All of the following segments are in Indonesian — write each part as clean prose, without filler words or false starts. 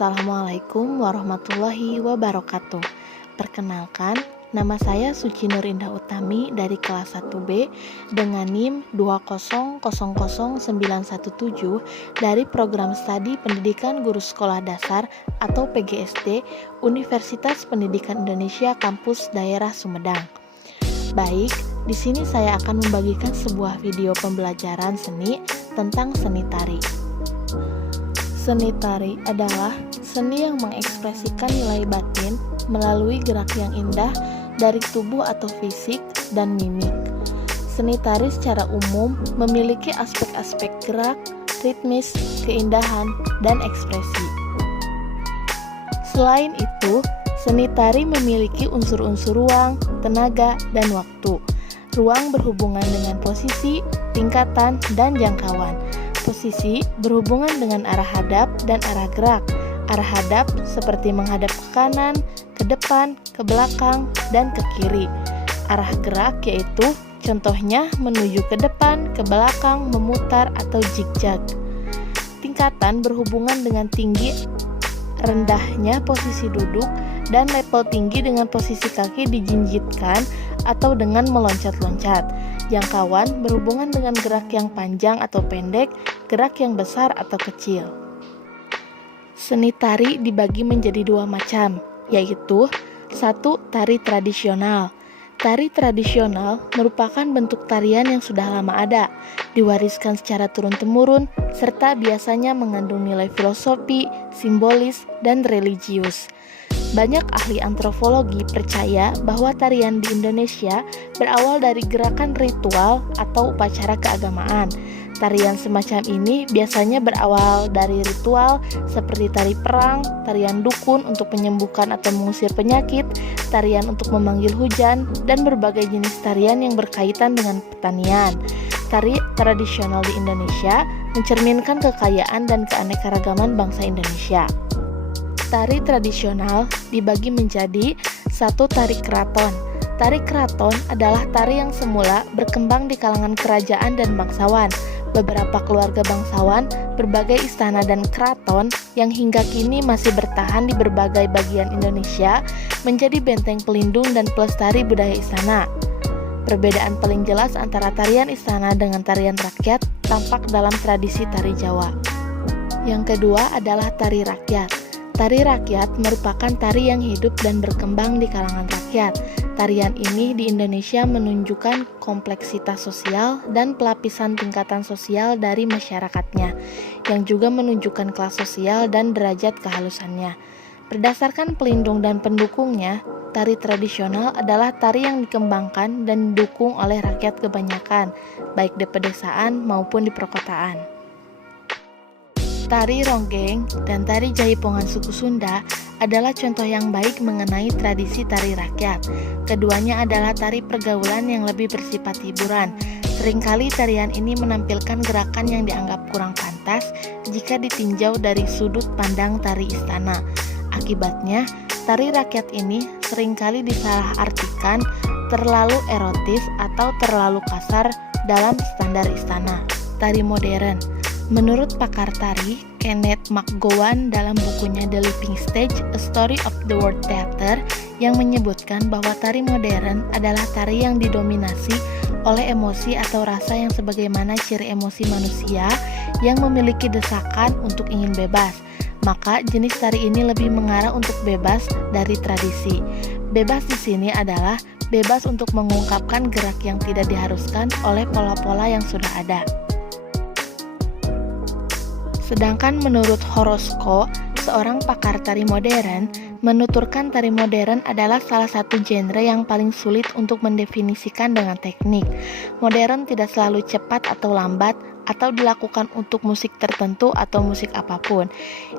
Assalamualaikum warahmatullahi wabarakatuh. Perkenalkan, nama saya Suci Nur Indah Utami dari kelas 1B dengan NIM 2000917 dari Program Studi Pendidikan Guru Sekolah Dasar atau PGSD Universitas Pendidikan Indonesia Kampus Daerah Sumedang. Baik, di sini saya akan membagikan sebuah video pembelajaran seni tentang seni tari. Seni tari adalah seni yang mengekspresikan nilai batin melalui gerak yang indah dari tubuh atau fisik dan mimik. Seni tari secara umum memiliki aspek-aspek gerak, ritmis, keindahan, dan ekspresi. Selain itu, seni tari memiliki unsur-unsur ruang, tenaga, dan waktu. Ruang berhubungan dengan posisi, tingkatan, dan jangkauan. Posisi berhubungan dengan arah hadap dan arah gerak. Arah hadap seperti menghadap ke kanan, ke depan, ke belakang, dan ke kiri. Arah gerak yaitu contohnya menuju ke depan, ke belakang, memutar, atau zigzag. Tingkatan berhubungan dengan tinggi, rendahnya posisi duduk, dan level tinggi dengan posisi kaki dijinjitkan atau dengan meloncat-loncat. Jangkauan berhubungan dengan gerak yang panjang atau pendek, gerak yang besar atau kecil. Seni tari dibagi menjadi dua macam, yaitu 1. Tari tradisional. Tari tradisional merupakan bentuk tarian yang sudah lama ada, diwariskan secara turun-temurun, serta biasanya mengandung nilai filosofi, simbolis, dan religius. Banyak ahli antropologi percaya bahwa tarian di Indonesia berawal dari gerakan ritual atau upacara keagamaan. Tarian semacam ini biasanya berawal dari ritual seperti tari perang, tarian dukun untuk menyembuhkan atau mengusir penyakit, tarian untuk memanggil hujan, dan berbagai jenis tarian yang berkaitan dengan pertanian. Tari tradisional di Indonesia mencerminkan kekayaan dan keanekaragaman bangsa Indonesia. Tari tradisional dibagi menjadi 1. Tari keraton. Tari keraton adalah tari yang semula berkembang di kalangan kerajaan dan bangsawan. Beberapa keluarga bangsawan, berbagai istana dan keraton yang hingga kini masih bertahan di berbagai bagian Indonesia menjadi benteng pelindung dan pelestari budaya istana. Perbedaan paling jelas antara tarian istana dengan tarian rakyat tampak dalam tradisi tari Jawa. Yang kedua adalah tari rakyat. Tari rakyat merupakan tari yang hidup dan berkembang di kalangan rakyat. Tarian ini di Indonesia menunjukkan kompleksitas sosial dan pelapisan tingkatan sosial dari masyarakatnya, yang juga menunjukkan kelas sosial dan derajat kehalusannya. Berdasarkan pelindung dan pendukungnya, tari tradisional adalah tari yang dikembangkan dan didukung oleh rakyat kebanyakan, baik di pedesaan maupun di perkotaan. Tari ronggeng dan tari jaipongan suku Sunda adalah contoh yang baik mengenai tradisi tari rakyat. Keduanya adalah tari pergaulan yang lebih bersifat hiburan. Seringkali tarian ini menampilkan gerakan yang dianggap kurang pantas jika ditinjau dari sudut pandang tari istana. Akibatnya, tari rakyat ini seringkali disalahartikan terlalu erotis atau terlalu kasar dalam standar istana. Tari modern. Menurut pakar tari, Kenneth McGowan dalam bukunya The Living Stage, A Story of the World Theater, yang menyebutkan bahwa tari modern adalah tari yang didominasi oleh emosi atau rasa yang sebagaimana ciri emosi manusia yang memiliki desakan untuk ingin bebas. Maka jenis tari ini lebih mengarah untuk bebas dari tradisi. Bebas di sini adalah bebas untuk mengungkapkan gerak yang tidak diharuskan oleh pola-pola yang sudah ada. Sedangkan menurut Horosco, seorang pakar tari modern, menuturkan tari modern adalah salah satu genre yang paling sulit untuk mendefinisikan dengan teknik. Modern tidak selalu cepat atau lambat, atau dilakukan untuk musik tertentu atau musik apapun.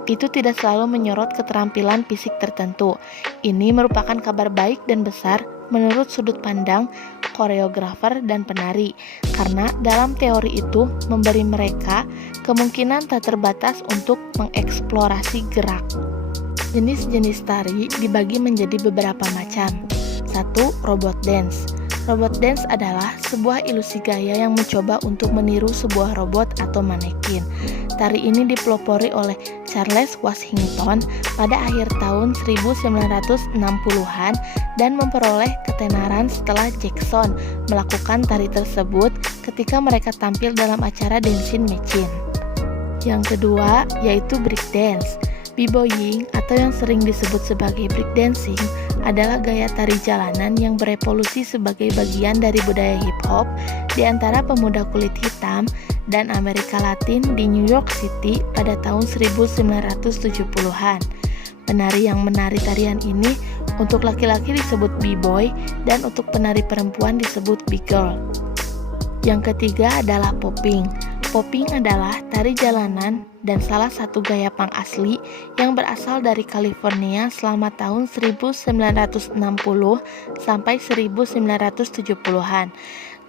Itu tidak selalu menyorot keterampilan fisik tertentu. Ini merupakan kabar baik dan besar menurut sudut pandang koreografer dan penari, karena dalam teori itu memberi mereka kemungkinan tak terbatas untuk mengeksplorasi gerak. Jenis-jenis tari dibagi menjadi beberapa macam. 1. Robot dance. Robot dance adalah sebuah ilusi gaya yang mencoba untuk meniru sebuah robot atau manekin. Tari ini dipelopori oleh Charles Washington pada akhir tahun 1960-an dan memperoleh ketenaran setelah Jackson melakukan tari tersebut ketika mereka tampil dalam acara Dancing Machine. Yang kedua yaitu breakdance. B-boying atau yang sering disebut sebagai breakdancing adalah gaya tari jalanan yang berevolusi sebagai bagian dari budaya hip-hop di antara pemuda kulit hitam dan Amerika Latin di New York City pada tahun 1970-an. Penari yang menari tarian ini untuk laki-laki disebut B-boy dan untuk penari perempuan disebut B-girl. Yang ketiga adalah popping. Popping adalah tari jalanan dan salah satu gaya punk asli yang berasal dari California selama tahun 1960 sampai 1970-an.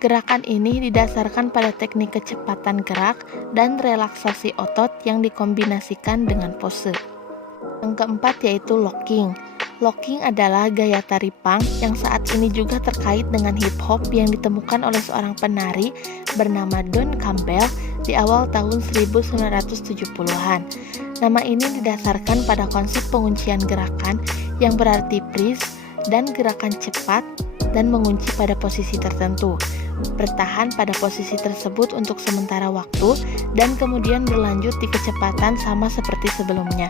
Gerakan ini didasarkan pada teknik kecepatan gerak dan relaksasi otot yang dikombinasikan dengan pose. Yang keempat yaitu locking. Locking adalah gaya tari punk yang saat ini juga terkait dengan hip-hop yang ditemukan oleh seorang penari bernama Don Campbell di awal tahun 1970-an. Nama ini didasarkan pada konsep penguncian gerakan yang berarti freeze dan gerakan cepat dan mengunci pada posisi tertentu, bertahan pada posisi tersebut untuk sementara waktu, dan kemudian berlanjut di kecepatan sama seperti sebelumnya.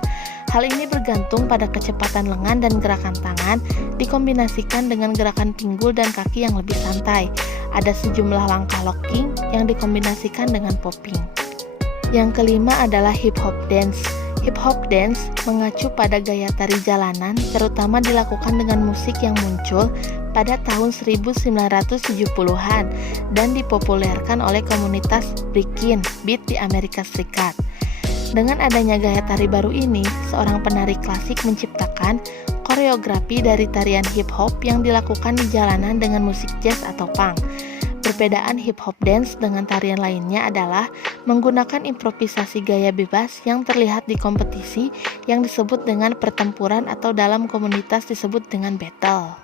Hal ini bergantung pada kecepatan lengan dan gerakan tangan, dikombinasikan dengan gerakan pinggul dan kaki yang lebih santai. Ada sejumlah langkah locking yang dikombinasikan dengan popping. Yang kelima adalah hip hop dance. Hip hop dance mengacu pada gaya tari jalanan, terutama dilakukan dengan musik yang muncul pada tahun 1970-an dan dipopulerkan oleh komunitas breaking beat di Amerika Serikat. Dengan adanya gaya tari baru ini, seorang penari klasik menciptakan koreografi dari tarian hip hop yang dilakukan di jalanan dengan musik jazz atau punk. Perbedaan hip hop dance dengan tarian lainnya adalah menggunakan improvisasi gaya bebas yang terlihat di kompetisi yang disebut dengan pertempuran atau dalam komunitas disebut dengan battle.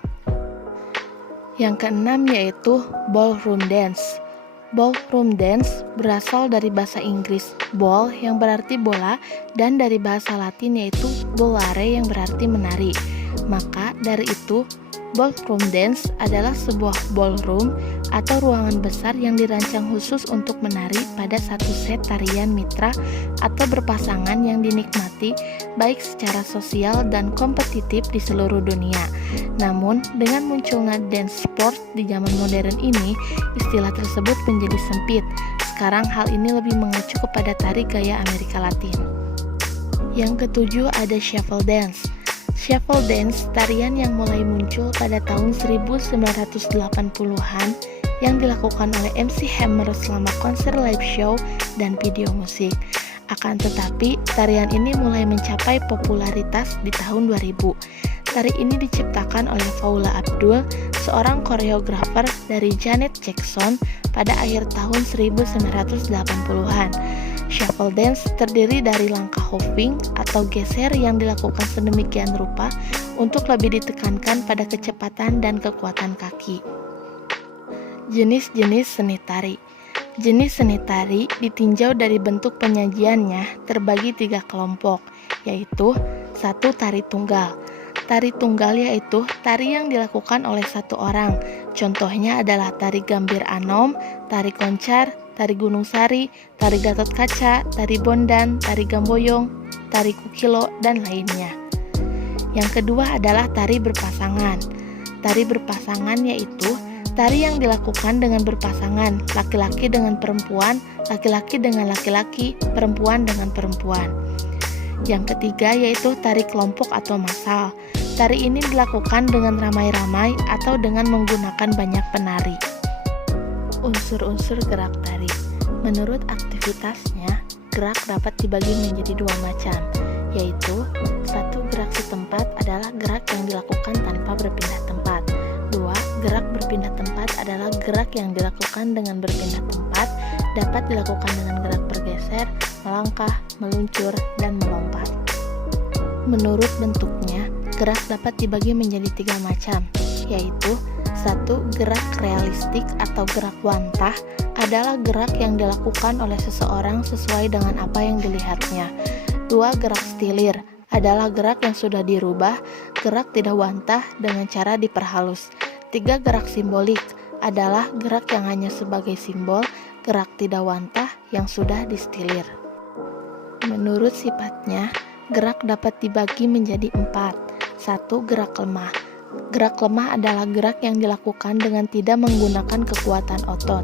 Yang keenam yaitu ballroom dance. Ballroom dance berasal dari bahasa Inggris ball yang berarti bola dan dari bahasa Latin yaitu ballare yang berarti menari. Maka dari itu ballroom dance adalah sebuah ballroom atau ruangan besar yang dirancang khusus untuk menari pada satu set tarian mitra atau berpasangan yang dinikmati baik secara sosial dan kompetitif di seluruh dunia. Namun, dengan munculnya dance sport di zaman modern ini, istilah tersebut menjadi sempit. Sekarang hal ini lebih mengacu kepada tari gaya Amerika Latin. Yang ketujuh ada shuffle dance. Shuffle dance, tarian yang mulai muncul pada tahun 1980-an yang dilakukan oleh MC Hammer selama konser live show dan video musik. Akan tetapi, tarian ini mulai mencapai popularitas di tahun 2000. Tari ini diciptakan oleh Paula Abdul, seorang koreografer dari Janet Jackson pada akhir tahun 1980-an. Shuffle dance terdiri dari langkah hopping atau geser yang dilakukan sedemikian rupa untuk lebih ditekankan pada kecepatan dan kekuatan kaki. Jenis-jenis seni tari. Jenis seni tari ditinjau dari bentuk penyajiannya terbagi 3 kelompok, yaitu 1. Tari tunggal. Tari tunggal yaitu tari yang dilakukan oleh satu orang. Contohnya adalah tari Gambir Anom, tari Koncar, tari Gunung Sari, tari Gatot Kaca, tari Bondan, tari Gamboyong, tari Kukilo, dan lainnya. Yang kedua adalah tari berpasangan. Tari berpasangan yaitu tari yang dilakukan dengan berpasangan, laki-laki dengan perempuan, laki-laki dengan laki-laki, perempuan dengan perempuan. Yang ketiga yaitu tari kelompok atau massal. Tari ini dilakukan dengan ramai-ramai atau dengan menggunakan banyak penari. Unsur-unsur gerak tari. Menurut aktivitasnya, gerak dapat dibagi menjadi 2 macam, yaitu 1. Gerak setempat adalah gerak yang dilakukan tanpa berpindah tempat. 2. Gerak berpindah tempat adalah gerak yang dilakukan dengan berpindah tempat, dapat dilakukan dengan gerak bergeser, melangkah, meluncur, dan melompat. Menurut bentuknya, gerak dapat dibagi menjadi 3 macam, yaitu 1. Gerak realistik atau gerak wantah adalah gerak yang dilakukan oleh seseorang sesuai dengan apa yang dilihatnya. 2. Gerak stilir adalah gerak yang sudah dirubah, gerak tidak wantah dengan cara diperhalus. 3. Gerak simbolik adalah gerak yang hanya sebagai simbol, gerak tidak wantah yang sudah distilir. Menurut sifatnya, gerak dapat dibagi menjadi 4. 1. Gerak lemah. Gerak lemah adalah gerak yang dilakukan dengan tidak menggunakan kekuatan otot.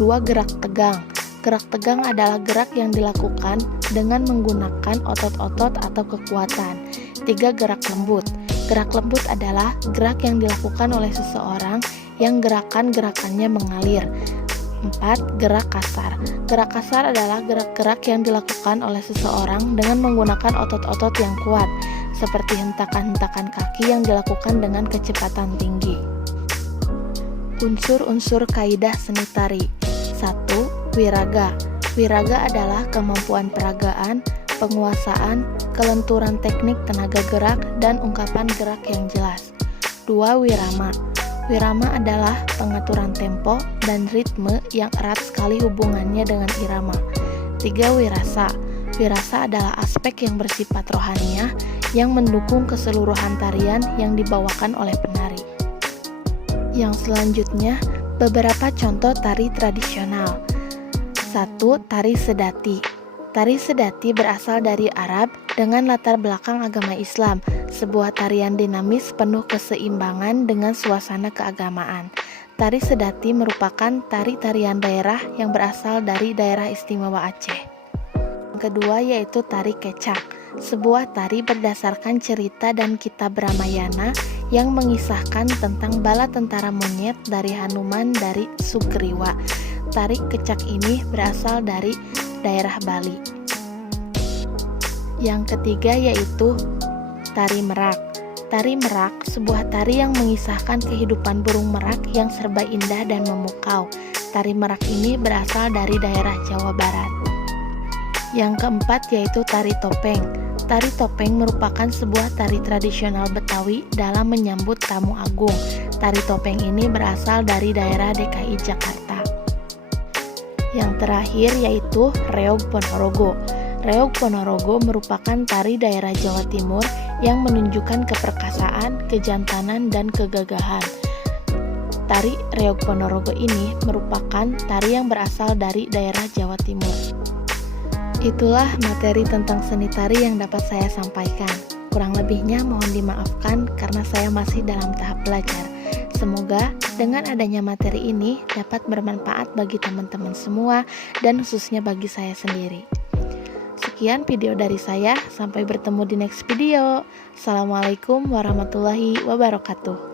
2. Gerak tegang. Gerak tegang adalah gerak yang dilakukan dengan menggunakan otot-otot atau kekuatan. 3. Gerak lembut. Gerak lembut adalah gerak yang dilakukan oleh seseorang yang gerakan-gerakannya mengalir. 4. Gerak kasar. Gerak kasar adalah gerak-gerak yang dilakukan oleh seseorang dengan menggunakan otot-otot yang kuat, seperti hentakan-hentakan kaki yang dilakukan dengan kecepatan tinggi. Unsur-unsur kaidah seni tari. 1. Wiraga. Wiraga adalah kemampuan peragaan, penguasaan, kelenturan teknik tenaga gerak, dan ungkapan gerak yang jelas. 2. Wirama. Wirama adalah pengaturan tempo dan ritme yang erat sekali hubungannya dengan irama. 3. Wirasa. Wirasa adalah aspek yang bersifat rohaniah yang mendukung keseluruhan tarian yang dibawakan oleh penari. Yang selanjutnya, beberapa contoh tari tradisional. 1. Tari sedati. Tari sedati berasal dari Arab dengan latar belakang agama Islam, sebuah tarian dinamis penuh keseimbangan dengan suasana keagamaan. Tari sedati merupakan tari-tarian daerah yang berasal dari daerah istimewa Aceh. Yang kedua yaitu tari kecak, sebuah tari berdasarkan cerita dan kitab Ramayana yang mengisahkan tentang bala tentara monyet dari Hanuman dari Sugriwa. Tari kecak ini berasal dari daerah Bali. Yang ketiga yaitu tari merak. Tari merak, sebuah tari yang mengisahkan kehidupan burung merak yang serba indah dan memukau. Tari merak ini berasal dari daerah Jawa Barat. Yang keempat yaitu tari topeng. Tari topeng merupakan sebuah tari tradisional Betawi dalam menyambut tamu agung. Tari topeng ini berasal dari daerah DKI Jakarta. Yang terakhir yaitu Reog Ponorogo. Reog Ponorogo merupakan tari daerah Jawa Timur yang menunjukkan keperkasaan, kejantanan, dan kegagahan. Tari Reog Ponorogo ini merupakan tari yang berasal dari daerah Jawa Timur. Itulah materi tentang seni tari yang dapat saya sampaikan. Kurang lebihnya mohon dimaafkan karena saya masih dalam tahap belajar. Semoga dengan adanya materi ini dapat bermanfaat bagi teman-teman semua dan khususnya bagi saya sendiri. Sekian video dari saya, sampai bertemu di next video. Assalamualaikum warahmatullahi wabarakatuh.